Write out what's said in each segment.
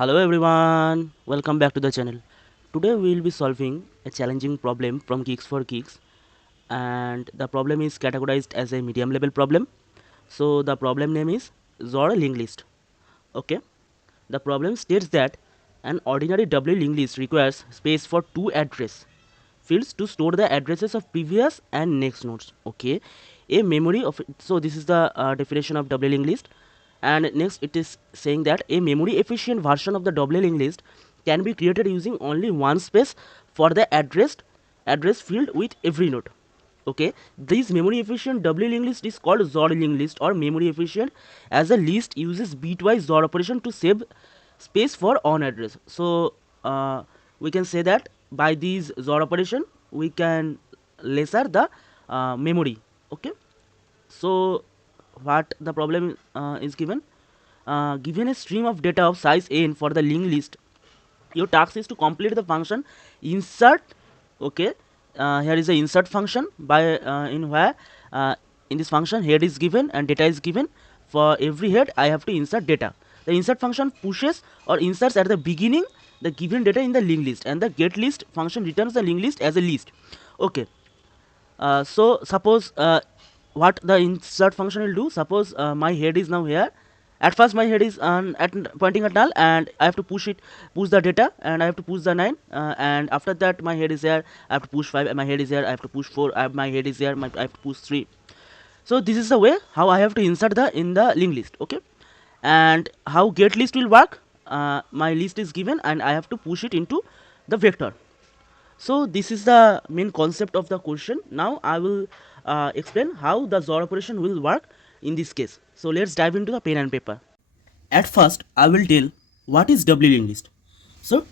Hello everyone, welcome back to the channel. Today we will be solving a challenging problem from Geeks for Geeks, and the problem is categorized as a medium level problem. So the problem name is XOR Linked List. Okay, the problem states that an ordinary doubly linked list requires space for two address fields to store the addresses of previous and next nodes. Okay, a memory of, so this is the definition of doubly linked list. And next it is saying that a memory efficient version of the doubly linked list can be created using only one space for the address field with every node. Okay, this memory efficient doubly linked list is called XOR linked list or memory efficient, as a list uses bitwise XOR operation to save space for on address. So we can say that by these XOR operation we can lesser the memory. Okay, so what the problem is given, given a stream of data of size n for the linked list, your task is to complete the function insert. Okay, here is a insert function by in where in this function head is given and data is given. For every head I have to insert data. The insert function pushes or inserts at the beginning the given data in the linked list, and the getList function returns the linked list as a list. Okay, so suppose what the insert function will do, suppose my head is now here. At first my head is at pointing at null, and I have to push the data, and I have to push the 9, and after that my head is here, I have to push 5, and my head is here, I have to push 4, my head is here, I have to push 3. So this is the way how I have to insert the in the linked list. Okay, and how get list will work, my list is given and I have to push it into the vector. So this is the main concept of the question. Now I will explain how the XOR operation will work in this case. So let's dive into the pen and paper. At first I will tell what is doubly linked list. So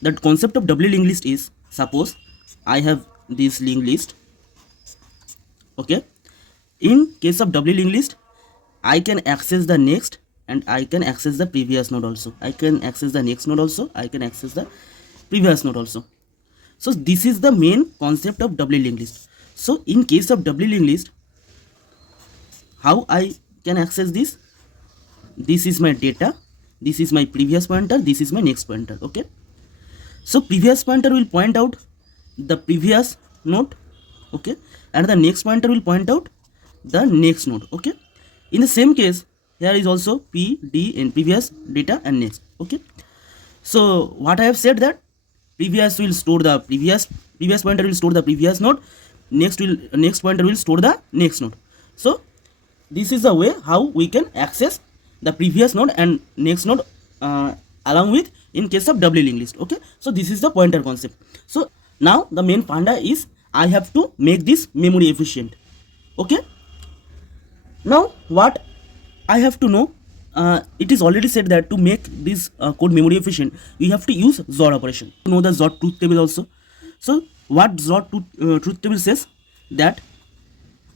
the concept of doubly linked list is, suppose I have this linked list. Okay, in case of doubly linked list I can access the next and I can access the previous node also. I can access the next node also, I can access the previous node also. So this is the main concept of doubly linked list. So in case of doubly linked list, how I can access this? This is my data, this is my previous pointer, this is my next pointer. Okay, so previous pointer will point out the previous node. Okay, and the next pointer will point out the next node. Okay, in the same case here is also P, D and previous, data and next. Okay, so what I have said that previous will store the previous pointer will store the previous node, next pointer will store the next node. So this is the way how we can access the previous node and next node along with in case of doubly linked list. Okay, so this is the pointer concept. So now the main panda is I have to make this memory efficient. Okay, now what I have to know, it is already said that to make this code memory efficient you have to use XOR operation. You know the XOR truth table also. So what XOR truth table says, that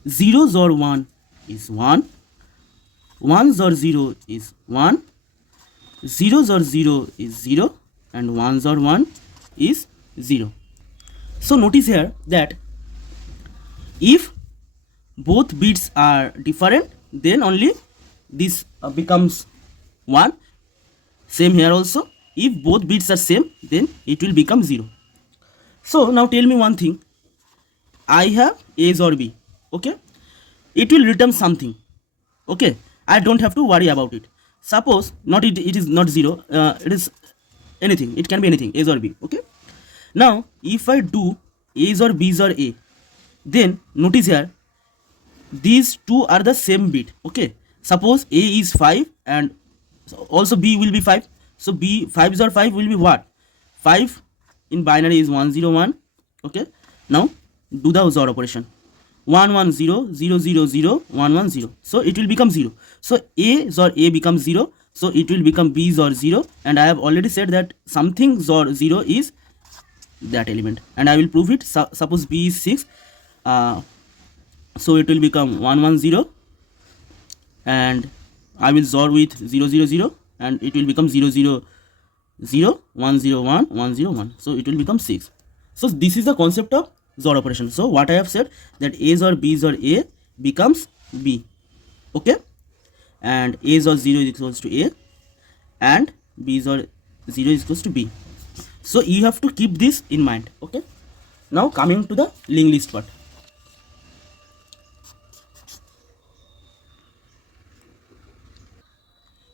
0 XOR 1 is 1, 1 XOR 0 is 1, 0 XOR 0 is 0 and 1 XOR 1 is 0. So notice here that if both bits are different then only this becomes 1. Same here also, if both bits are same then it will become 0. So now tell me one thing, I have A or B. Okay, it will return something. Okay, I don't have to worry about it. Suppose not it is not 0, it is anything, it can be anything, A or B. Okay, now if I do A's or B's or A, then notice here these two are the same bit. Okay, suppose A is 5 and also B will be 5. So B 5 or 5 will be what? 5 in binary is 101. Okay, now do the XOR operation. 110 0 0 0 110. So it will become 0. So A XOR A becomes 0. So it will become B XOR 0. And I have already said that something XOR 0 is that element. And I will prove it. Suppose B is 6. So it will become 110 and I will XOR with 0 0 0 and it will become 0 0 0 101 101. So it will become 6. So this is the concept of XOR operation. So what I have said, that A's or B's or A becomes B. Okay, and A's or 0 is equals to A and B's or 0 is equals to B. So you have to keep this in mind. Okay, now coming to the linked list part.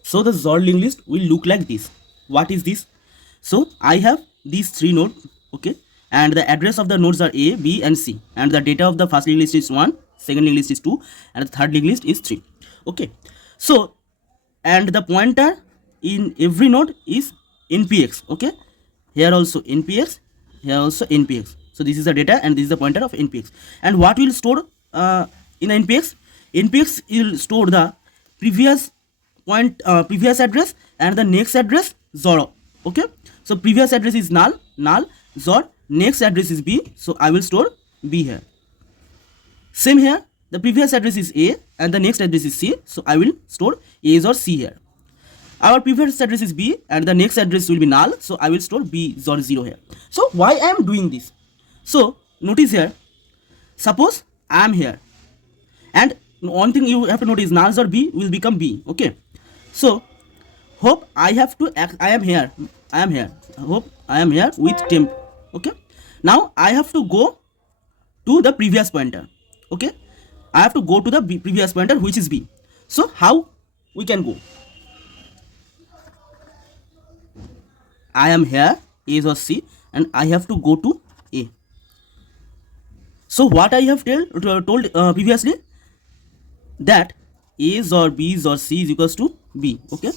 So the XOR linked list will look like this. What is this? So I have these 3 nodes, okay, and the address of the nodes are A, B and C, and the data of the first linked list is 1, second linked list is 2, and the third linked list is 3. Okay, so and the pointer in every node is npx. Okay, here also npx, here also npx. So this is the data and this is the pointer of npx. And what will store in npx? Npx will store the previous previous address and the next address 0. Okay, so previous address is null, XOR, next address is B, so I will store B here. Same here, the previous address is A and the next address is C, so I will store A XOR C here. Our previous address is B and the next address will be null, so I will store B XOR 0 here. So why I am doing this? So notice here, suppose I am here, and one thing you have to notice, null XOR B will become B. Okay, so hope I have to act, I am here, hope I am here with temp. Okay, now I have to go to the previous pointer. Okay, I have to go to the previous pointer, which is B. So how we can go? I am here, A XOR C, and I have to go to A. So what I have told previously, that A XOR B XOR C is equals to B. Okay,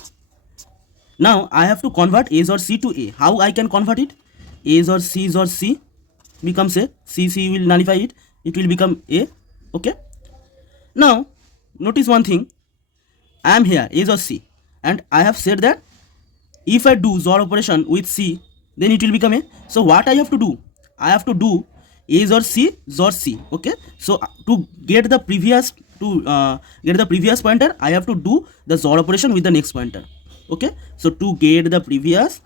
now I have to convert A XOR C to A. How I can convert it? A XOR C becomes A. C will nullify it. It will become A. Okay, now notice one thing, I am here A XOR C, and I have said that if I do XOR operation with C, then it will become A. So what I have to do? I have to do A XOR C XOR C. Okay, so to get the previous pointer, I have to do the XOR operation with the next pointer. Okay, so to get the previous,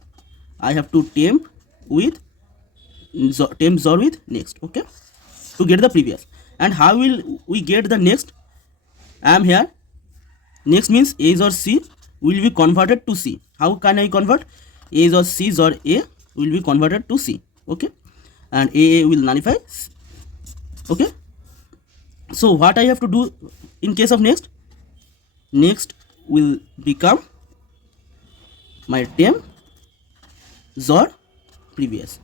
I have to temp XOR with next. Okay, to get the previous. And how will we get the next? I am here, next means A XOR C will be converted to C. How can I convert? A XOR C XOR A will be converted to C. Okay, and A will nullify. Okay, so what I have to do in case of next? Next will become my temp XOR previous.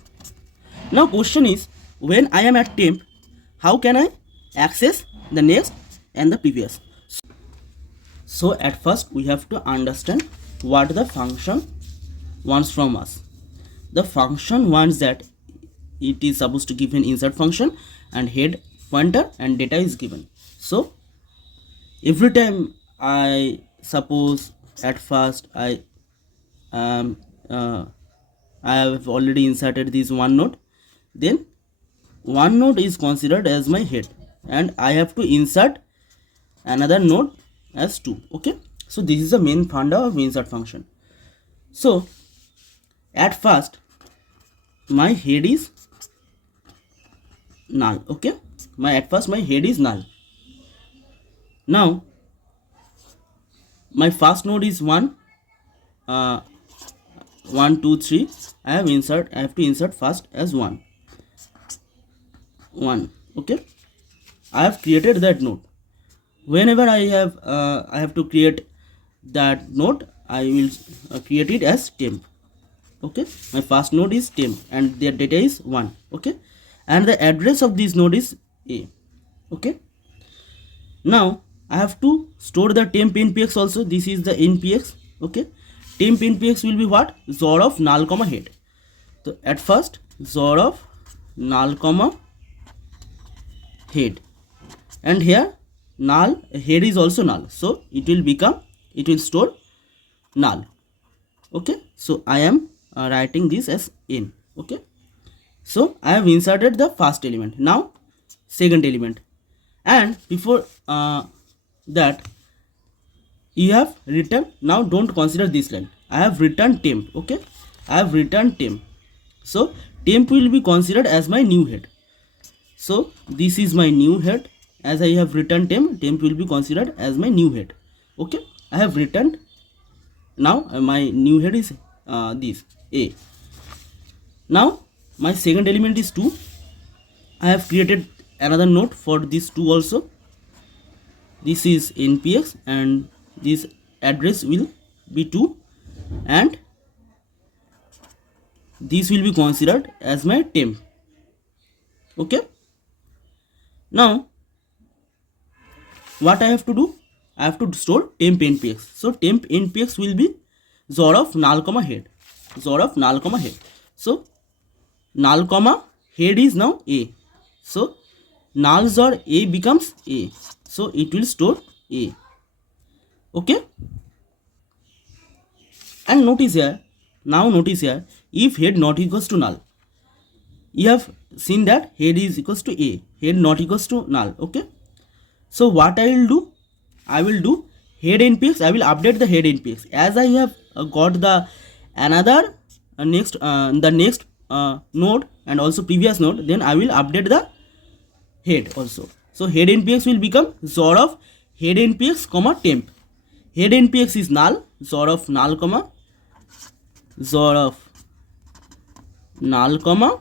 Now question is, when I am at temp, how can I access the next and the previous? So at first we have to understand what the function wants from us. The function wants that it is supposed to give an insert function and head pointer and data is given. So every time I suppose at first I have already inserted this one node, then one node is considered as my head and I have to insert another node as 2. Okay, so this is the main funda of insert function. So at first my head is null. Okay, at first my head is null. Now my first node is 1, 1 2 3. I have to insert first as 1. Okay, I have created that node. Whenever I have to create that node, I will create it as temp. Okay, my first node is temp and their data is 1. Okay, and the address of this node is A. Okay, now I have to store the temp npx also. This is the npx. Okay, temp npx will be what? XOR of null comma head. So at first XOR of null comma head, and here null head is also null, so it will store null. Okay, so I am writing this as n. Okay, so I have inserted the first element. Now second element, and before that you have written, now don't consider this line, I have written temp. Okay, I have written temp, so temp will be considered as my new head. So this is my new head. As I have written temp will be considered as my new head. Okay, I have written, now my new head is this. A. Now my second element is 2. I have created another node for this 2 also. This is npx and this address will be 2 and this will be considered as my temp. Okay. Now what I have to do? I have to store temp npx. So temp npx will be XOR of null comma head. XOR of null comma head. So null comma head is now A. So null XOR A becomes A. So it will store A. Okay. And notice here. Now notice here. If head not equals to null, you have seen that head is equals to A. Head not equals to null. Okay. So what I will do? I will do head npx. I will update the head npx as I have got the another next node and also previous node. Then I will update the head also. So head npx will become XOR of head npx comma temp. Head npx is null. XOR of null comma XOR of null comma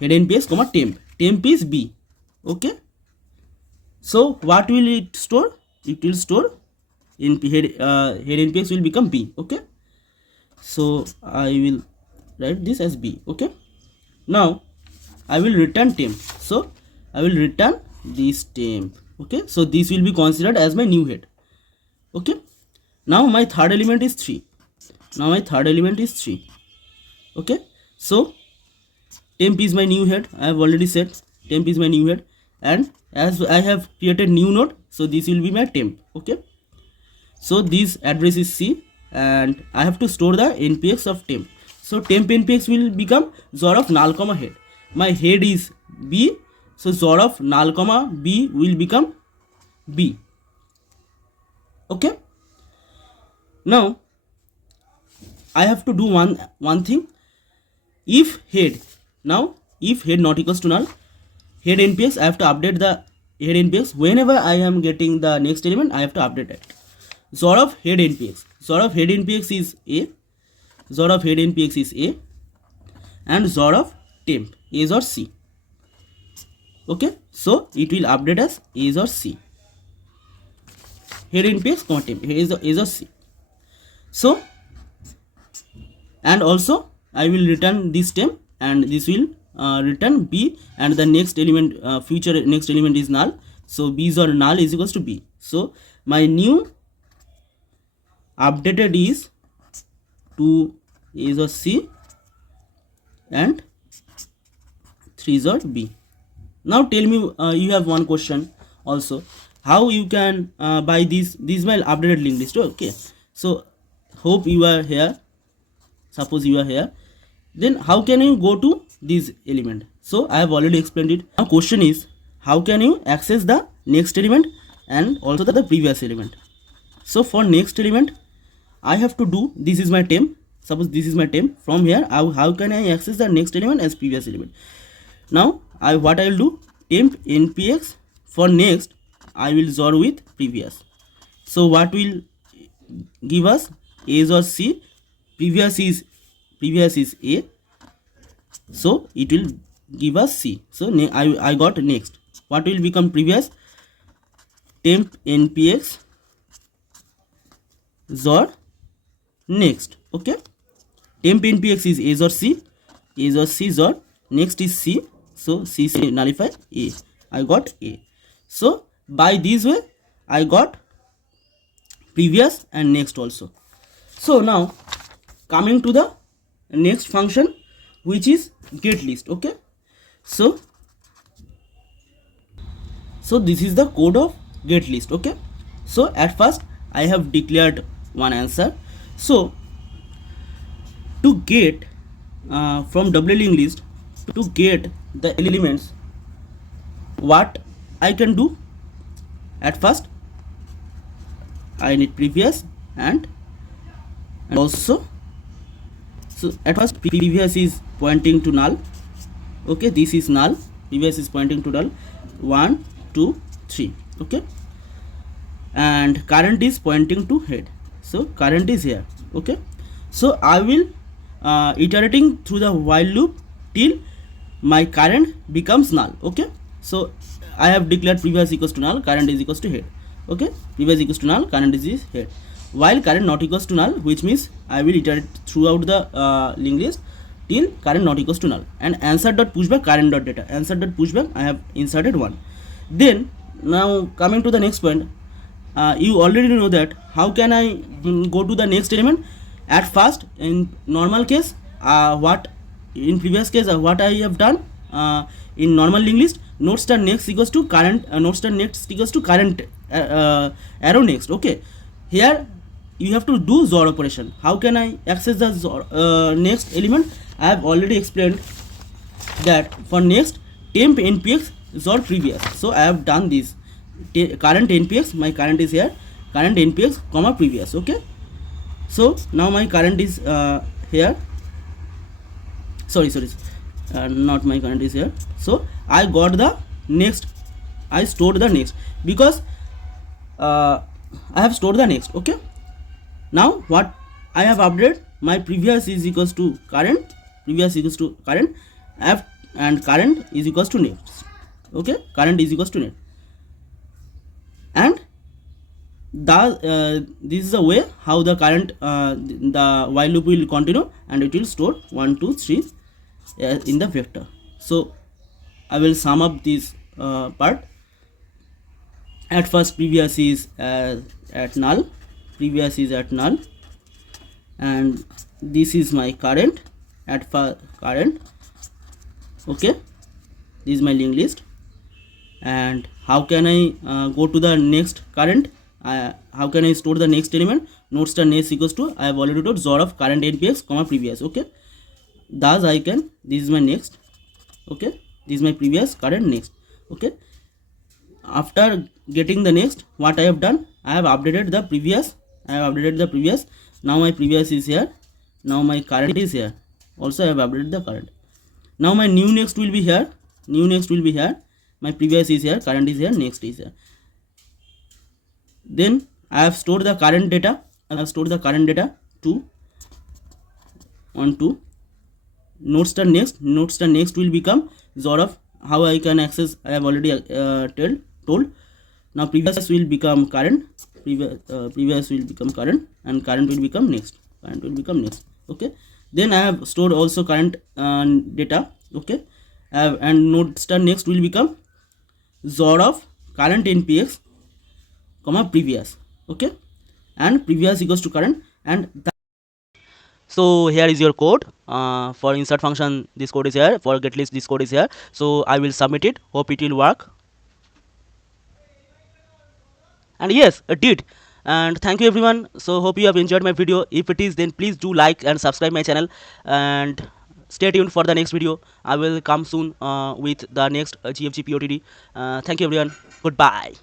head npx comma temp. Temp is B. Okay. So what will it store? It will store head npx will become B. Okay. So I will write this as B. Okay. Now I will return temp. So I will return this temp. Okay. So this will be considered as my new head. Okay. Now my third element is 3. Now my third element is 3. Okay. So temp is my new head. I have already said temp is my new head, and as I have created new node, so this will be my temp. Okay. So this address is C and I have to store the npx of temp. So temp npx will become XOR of null comma head. My head is B, so XOR of null comma B will become B. Okay. Now I have to do one thing. If head, now if head not equals to null, head npx I have to update the head npx. Whenever I am getting the next element, I have to update it. XOR of head npx. XOR of head npx is A. XOR of head npx is A, and XOR of temp is or C. Okay. So it will update as is or C. Head npx comma temp is or C. So and also I will return this temp and this will return B, and the next element future next element is null. So B is or null is equals to B. So my new updated is 2 is or C and 3 is or B. Now tell me, you have one question also, how you can buy this is my updated linked list. Okay. So hope you are here. Suppose you are here, then how can you go to this element? So I have already explained it. Now question is, how can you access the next element and also the previous element? So for next element, I have to do, this is my temp. Suppose this is my temp. From here, how can I access the next element as previous element? Now what I will do, temp npx for next I will XOR with previous. So what will give us A or C? Previous is A, so it will give us C. So I got next. What will become previous? Temp npx XOR next. Okay. Temp npx is A or C. A or C XOR next is C. So C nullify A. I got A. So by this way I got previous and next also. So now coming to the next function, which is getList. Okay. So this is the code of getList. Okay. So at first I have declared one answer. So to get from Doubly Linked List, to get the elements, what I can do? At first I need previous and also, so at first previous is pointing to null. Okay, this is null. Previous is pointing to null. 1 2 3. Okay, and current is pointing to head. So current is here. Okay, So I will iterating through the while loop till my current becomes null. Okay, so I have declared previous equals to null, current is equals to head. Okay, previous equals to null, current is head, while current not equals to null, which means I will iterate throughout the linked list till current not equals to null, and answer dot pushback current dot data, answer dot pushback I have inserted 1. Then now coming to the next point, you already know that how can I go to the next element. At first, in normal case, what in previous case what I have done, in normal linked list, node star next equals to current, node star next equals to current arrow next. Okay, here you have to do XOR operation. How can I access the XOR, next element? I have already explained that for next temp npx XOR previous. So I have done this. Current npx, my current is here, current npx comma previous. Okay, so now my current is here, sorry, not my current is here. So I got the next, I stored the next, because I have stored the next. Okay, now what I have updated, my previous is equals to current, previous equals to current, and current is equals to next. Okay, current is equals to net, and this is the way how the current the while loop will continue, and it will store 1 2 3 in the vector. So I will sum up this part. At first previous is at null, previous is at null, and this is my current at current. Okay, this is my linked list. And how can I go to the next current? How can I store the next element? Node star next equals to, I have already told, XOR of current npx comma previous. Okay, thus I can, this is my next. Okay, this is my previous, current, next. Okay, after getting the next, what I have done, I have updated the previous, now my previous is here, now my current is here, also I have updated the current. Now my new next will be here, my previous is here, current is here, next is here. Then I have stored the current data, to 1 2 node star next will become XOR of, how I can access, I have already told. Now previous will become current, previous will become current, and current will become next, Okay, then I have stored also current data. Okay, and node star next will become XOR of current npx comma previous. Okay, and previous equals to current, and so here is your code. For insert function, this code is here. For getList, this code is here. So I will submit it, hope it will work. And yes, it did. And thank you everyone. So hope you have enjoyed my video. If it is, then please do like and subscribe my channel, and stay tuned for the next video. I will come soon with the next GFG POTD. Thank you everyone. Goodbye.